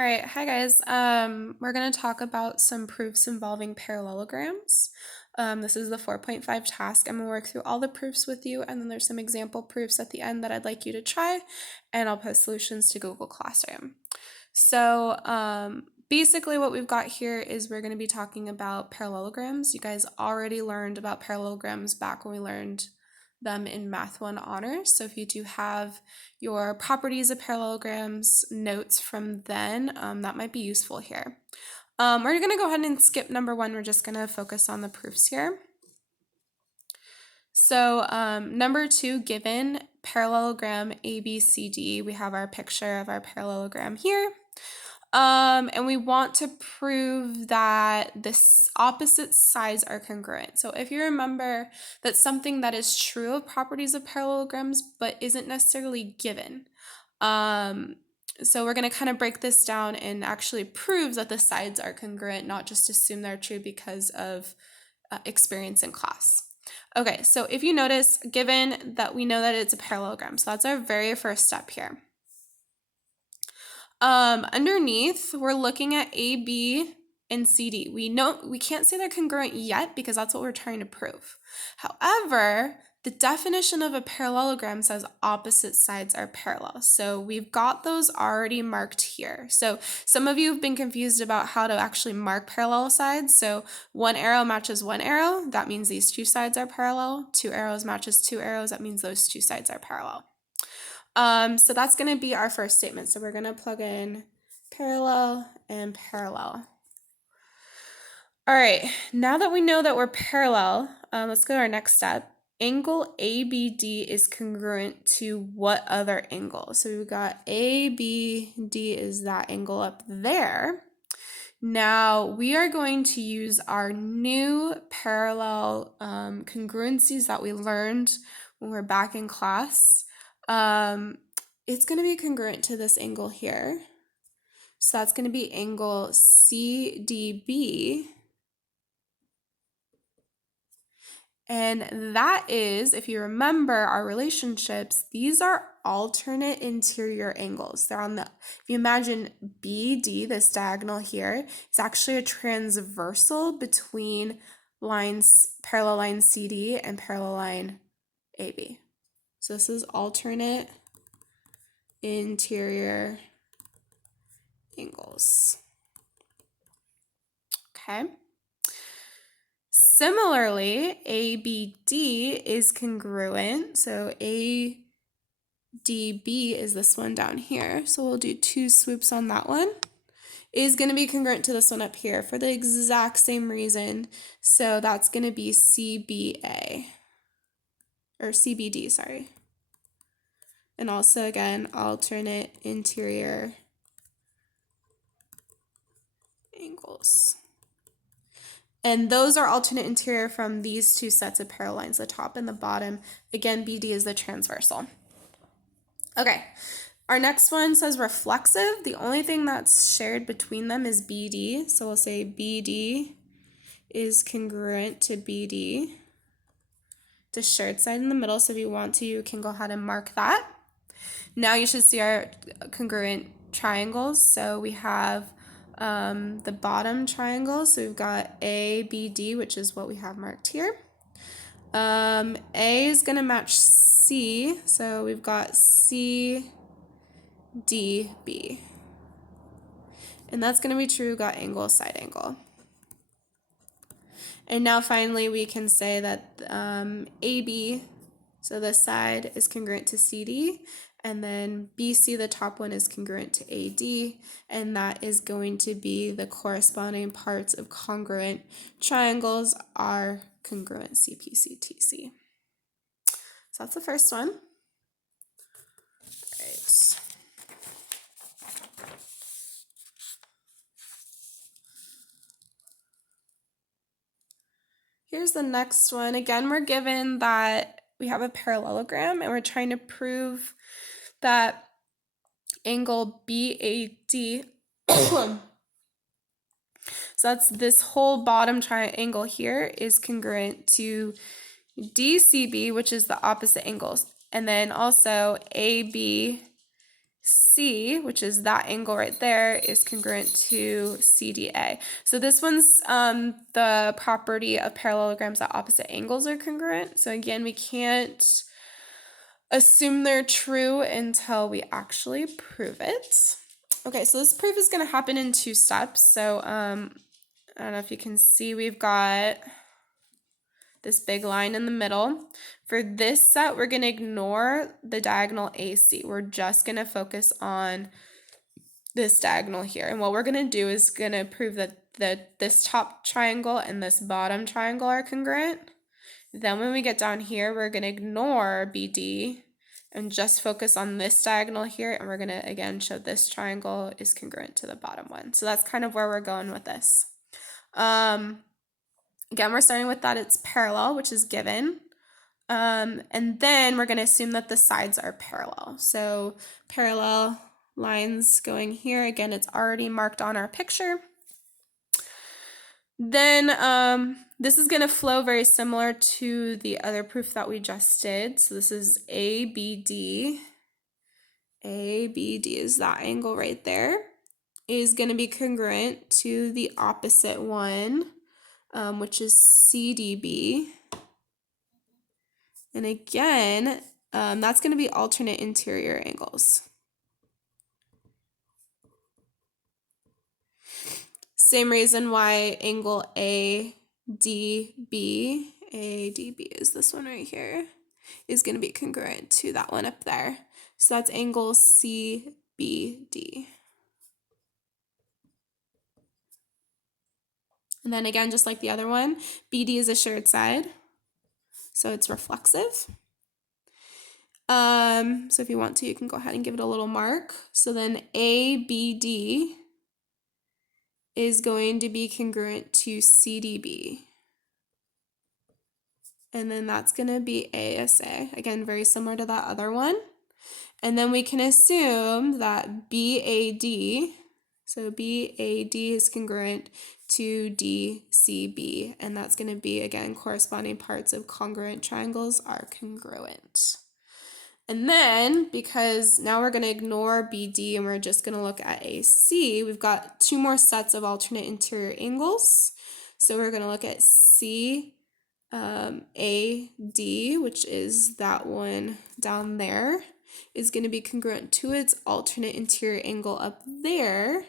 All right, hi guys. We're going to talk about some proofs involving parallelograms. This is the 4.5 task. I'm going to work through all the proofs with you, and then there's some example proofs at the end that I'd like you to try, and I'll post solutions to Google Classroom. So basically what we've got here is we're going to be talking about parallelograms. You guys already learned about parallelograms back when we learned them in Math 1 Honors. So if you do have your properties of parallelograms notes from then, that might be useful here. We're going to go ahead and skip number 1. We're just going to focus on the proofs here. So number 2, given parallelogram ABCD, we have our picture of our parallelogram here. And we want to prove that the opposite sides are congruent. So if you remember, that's something that is true of properties of parallelograms, but isn't necessarily given. So we're going to kind of break this down and actually prove that the sides are congruent, not just assume they're true because of experience in class. Okay, so if you notice, given that we know that it's a parallelogram, so that's our very first step here. Underneath, we're looking at AB and CD. We can't say they're congruent yet because that's what we're trying to prove. However, the definition of a parallelogram says opposite sides are parallel. So we've got those already marked here. So some of you have been confused about how to actually mark parallel sides. So one arrow matches one arrow. That means these two sides are parallel. Two arrows matches two arrows. That means those two sides are parallel. So that's going to be our first statement. So we're going to plug in parallel and parallel. All right, now that we know that we're parallel, let's go to our next step. Angle ABD is congruent to what other angle? So we've got ABD is that angle up there. Now we are going to use our new parallel congruencies that we learned when we're back in class. It's going to be congruent to this angle here. So that's going to be angle CDB. And that is, if you remember our relationships, these are alternate interior angles. They're on the, if you imagine BD, this diagonal here, it's actually a transversal between lines, parallel line CD and parallel line AB. So this is alternate interior angles. Okay. Similarly, ABD is congruent. So ADB is this one down here. So we'll do two swoops on that one. Is going to be congruent to this one up here for the exact same reason. So that's going to be CBA, or CBD, sorry. And also, again, alternate interior angles. And those are alternate interior from these two sets of parallel lines, the top and the bottom. Again, BD is the transversal. Okay, our next one says reflexive. The only thing that's shared between them is BD. So we'll say BD is congruent to BD. The shared side in the middle, so if you want to, you can go ahead and mark that. Now you should see our congruent triangles. So we have the bottom triangle. So we've got ABD, which is what we have marked here. A is going to match C. So we've got CDB. And that's going to be true, got angle, side angle. And now finally we can say that AB, so this side is congruent to CD, and then BC, the top one, is congruent to AD, and that is going to be the corresponding parts of congruent triangles are congruent CPCTC. So that's the first one. All right. Here's the next one. Again, we're given that we have a parallelogram and we're trying to prove that angle BAD, so that's this whole bottom triangle here, is congruent to DCB, which is the opposite angles. And then also AB C, which is that angle right there, is congruent to CDA. So this one's the property of parallelograms that opposite angles are congruent. So again, we can't assume they're true until we actually prove it. Okay, so this proof is going to happen in 2 steps. So I don't know if you can see, we've got this big line in the middle. For this set, we're going to ignore the diagonal AC. We're just going to focus on this diagonal here. And what we're going to do is going to prove that this top triangle and this bottom triangle are congruent. Then when we get down here, we're going to ignore BD and just focus on this diagonal here. And we're going to, again, show this triangle is congruent to the bottom one. So that's kind of where we're going with this. Again, we're starting with that it's parallel, which is given. And then we're going to assume that the sides are parallel. So parallel lines going here. Again, it's already marked on our picture. Then this is going to flow very similar to the other proof that we just did. So this is ABD. ABD is that angle right there, is going to be congruent to the opposite one, which is CDB. And again, that's going to be alternate interior angles. Same reason why angle ADB is this one right here, is going to be congruent to that one up there. So that's angle CBD. And then again, just like the other one, BD is a shared side, so it's reflexive. So if you want to, you can go ahead and give it a little mark. So then ABD is going to be congruent to CDB. And then that's going to be ASA. Again, very similar to that other one. And then we can assume that BAD, so BAD is congruent to DCB. And that's going to be, again, corresponding parts of congruent triangles are congruent. And then, because now we're going to ignore BD and we're just going to look at AC, we've got 2 more sets of alternate interior angles. So we're going to look at CAD, which is that one down there, is going to be congruent to its alternate interior angle up there.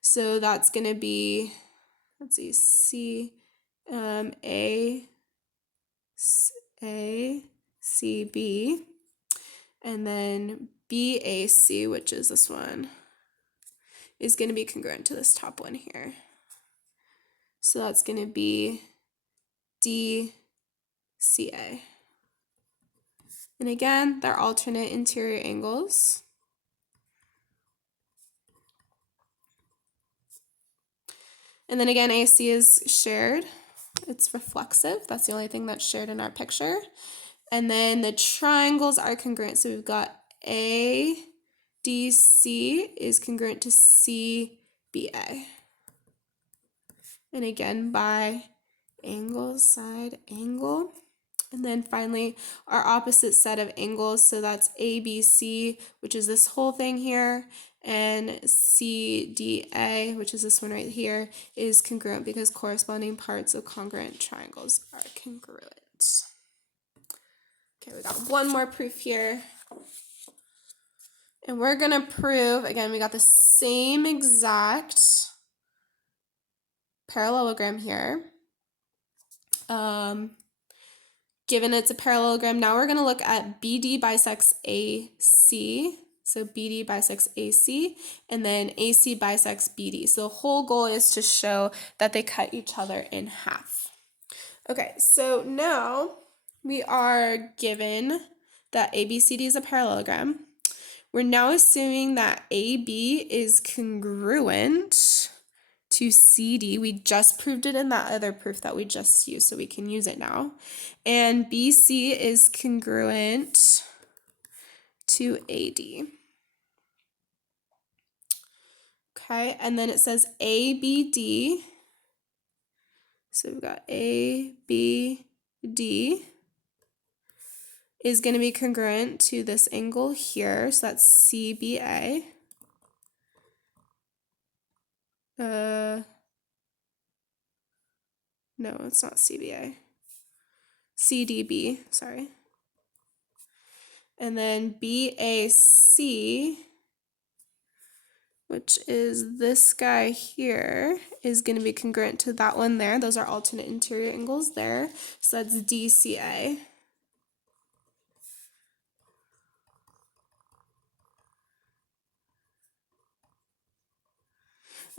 So that's going to be, let's see, CACB. And then BAC, which is this one, is going to be congruent to this top one here. So that's going to be DCA. And again, they're alternate interior angles. And then again, AC is shared. It's reflexive. That's the only thing that's shared in our picture. And then the triangles are congruent. So we've got ADC is congruent to CBA. And again, by angle, side, angle. And then finally, our opposite set of angles. So that's ABC, which is this whole thing here, and CDA, which is this one right here, is congruent because corresponding parts of congruent triangles are congruent. Okay, we got one more proof here. And we're going to prove, again, we got the same exact parallelogram here. Given it's a parallelogram, now we're going to look at BD bisects AC. So BD bisects AC, and then AC bisects BD. So the whole goal is to show that they cut each other in half. Okay, so now we are given that ABCD is a parallelogram. We're now assuming that AB is congruent to CD. We just proved it in that other proof that we just used, so we can use it now. And BC is congruent to AD. Okay, and then it says ABD. So we've got ABD is going to be congruent to this angle here, so that's CBA. No, it's not CBA. CDB, sorry. And then BAC, which is this guy here, is going to be congruent to that one there. Those are alternate interior angles there. So that's DCA.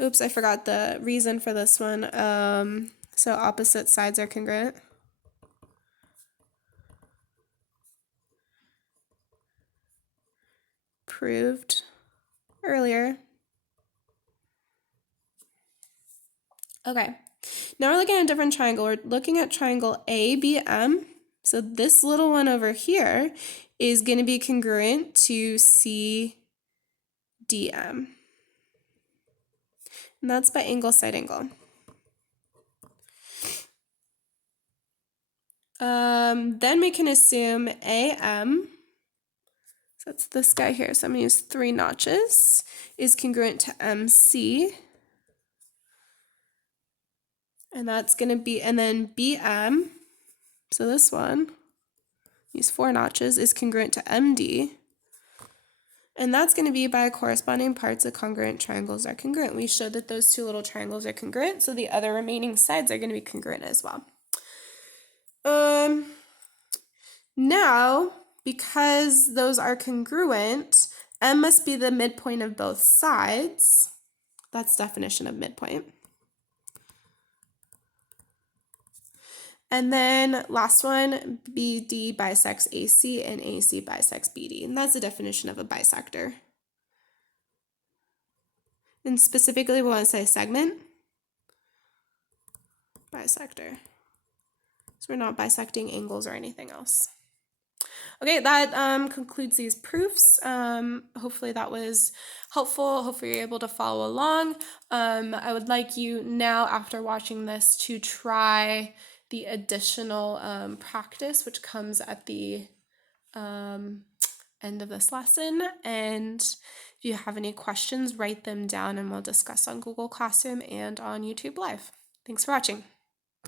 Oops, I forgot the reason for this one. So opposite sides are congruent. Proved earlier. Okay, now we're looking at a different triangle. We're looking at triangle ABM. So this little one over here is going to be congruent to CDM. And that's by angle side angle. Then we can assume AM, so that's this guy here, so I'm going to use 3 notches, is congruent to MC. And that's going to be, and then BM, so this one, use 4 notches, is congruent to MD. And that's going to be by corresponding parts of congruent triangles are congruent. We showed that those 2 little triangles are congruent, so the other remaining sides are going to be congruent as well. Now, because those are congruent, M must be the midpoint of both sides. That's definition of midpoint. And then last one, BD bisects AC and AC bisects BD. And that's the definition of a bisector. And specifically, we want to say segment, bisector. So we're not bisecting angles or anything else. Okay, that concludes these proofs. Hopefully that was helpful. Hopefully you're able to follow along. I would like you now, after watching this, to try the additional practice, which comes at the end of this lesson. And if you have any questions, write them down and we'll discuss on Google Classroom and on YouTube Live. Thanks for watching.